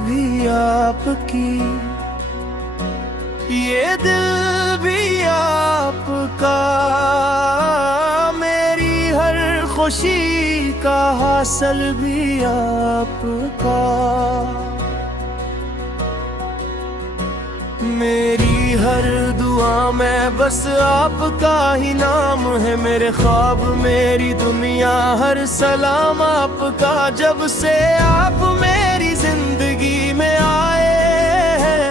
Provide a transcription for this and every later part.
भी आपकी, ये दिल भी आपका, मेरी हर खुशी का हासिल भी आपका। मेरी हर दुआ में बस आपका ही नाम है, मेरे ख्वाब मेरी दुनिया हर सलाम आपका। जब से आप मेरी जिंदगी में आए हैं,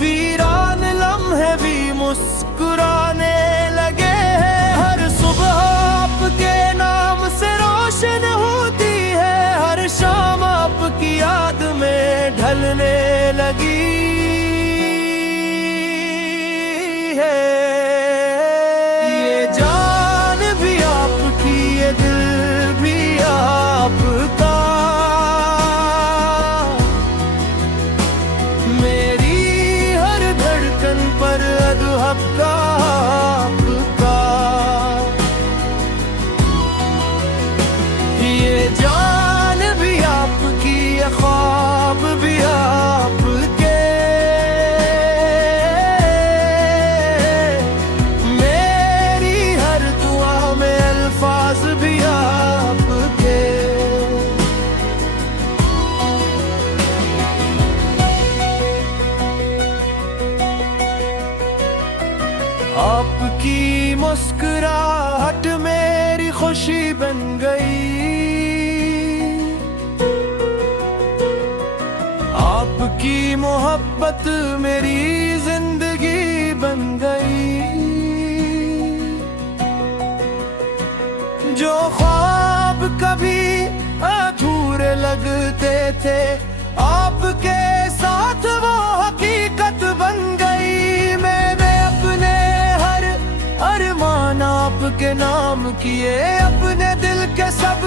वीरान लम्हे भी मुस्कुराने लगे हैं। हर सुबह आपके नाम से रोशन होती है, हर शाम आपकी याद में ढलने लगी है। ये जान भी आपकी, ये दिल भी आपका, मेरी हर धड़कन पर अदहका आपका। ये जान भी आपकी, ये ख्वाब भी आपके, आपकी मुस्कुराहट मेरी खुशी बन गई, आपकी मोहब्बत मेरी जिंदगी बन गई। जो ख्वाब कभी अधूरे लगते थे, आपके साथ वो हकीकत बन गई। मैंने अपने हर अरमान आपके नाम किए, अपने दिल के सब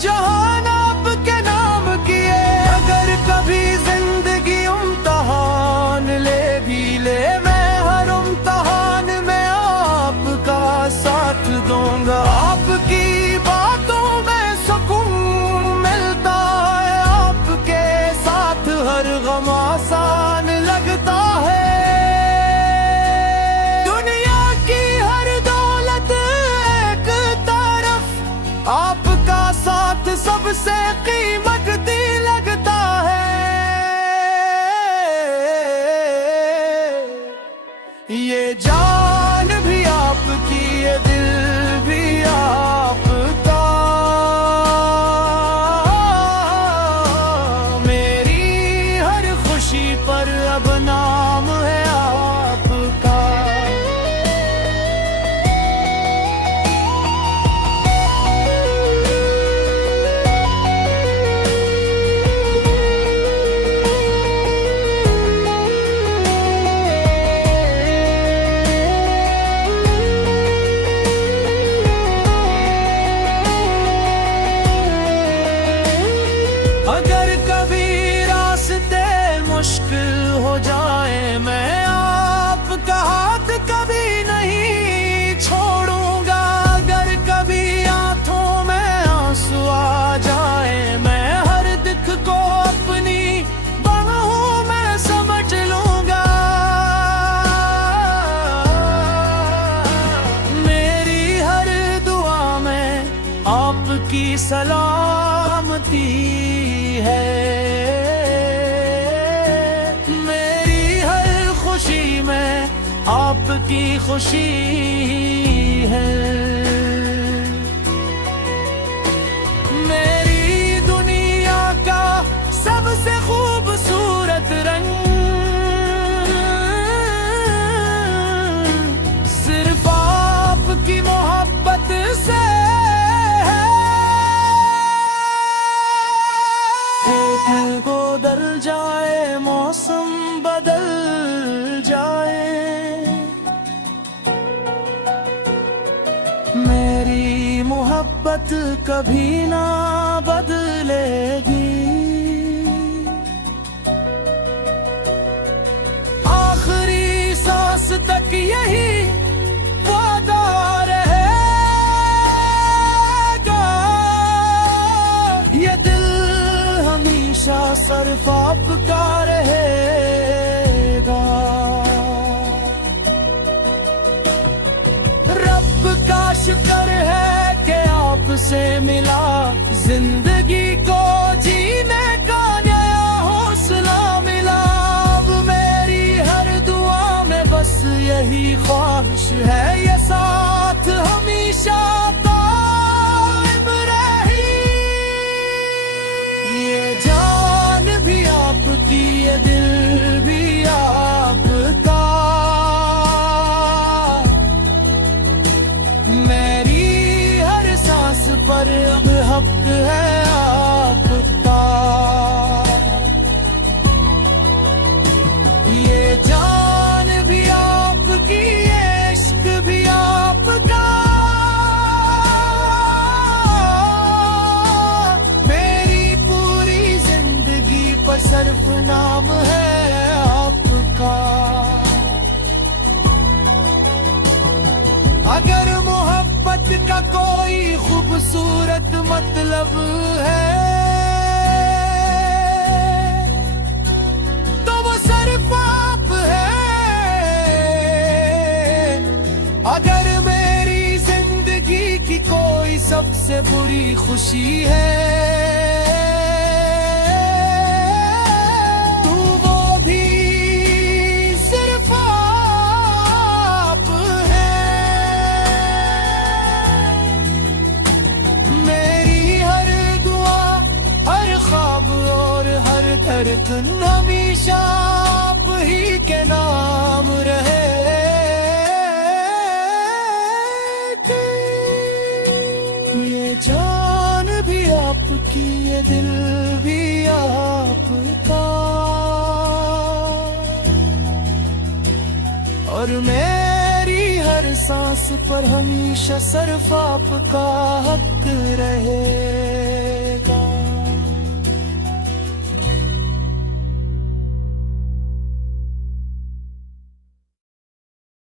जहान आपके नाम किए। अगर कभी जिंदगी इम्तिहान ले भी ले, मैं हर इम्तिहान में आपका साथ दूंगा। आपकी बातों में सुकून मिलता है, आपके साथ हर गम आसान लगता है। दुनिया की हर दौलत एक तरफ, आपका साथ सबसे कीमती लगता है। ये जान भी आपकी, ये दिल भी आपका, मेरी हर खुशी पर अब नाम है आपका। अगर कभी रास्ते मुश्किल हो जाए, मैं आपका हाथ कभी नहीं छोड़ूंगा। अगर कभी आंखों में आंसू आ जाए, मैं हर दुख को अपनी बाहों में समझ लूंगा। मेरी हर दुआ में आपकी सलामती है, मेरी हर खुशी में आपकी खुशी है। मेरी दुनिया का सबसे खूबसूरत रंग सिर्फ आपकी मोहब्बत से बदल जाए, मौसम बदल जाए, मेरी मोहब्बत कभी ना बदलेगी। आखिरी सांस तक यही वादा रहेगा, ये दिल हमेशा सरफा आपका रहेगा। रब का शुक्र है कि आपसे मिला, जिंदगी को जीने का नया हौसला मिला। अब मेरी हर दुआ में बस यही ख्वाहिश है, ये साथ हमेशा कायम रहे। ये जान भी आपकी, ये दिल भी आपका, मेरी हर सांस पर अब हक है आपका। ये जान भी आपकी, ये इश्क भी आपका, मेरी पूरी जिंदगी पर सिर्फ नाम है आपका। अगर मोहब्बत का कोई खूबसूरत मतलब है, तो वो सिर्फ आप है। अगर मेरी जिंदगी की कोई सबसे बुरी खुशी है, तो वो भी सिर्फ आप है। मेरी हर दुआ, हर ख्वाब और हर धड़कन हमेशा आप ही के नाम रहे। ये जान भी आपकी, ये दिल भी आपका, और मेरी हर सांस पर हमेशा सिर्फ आपका हक रहे।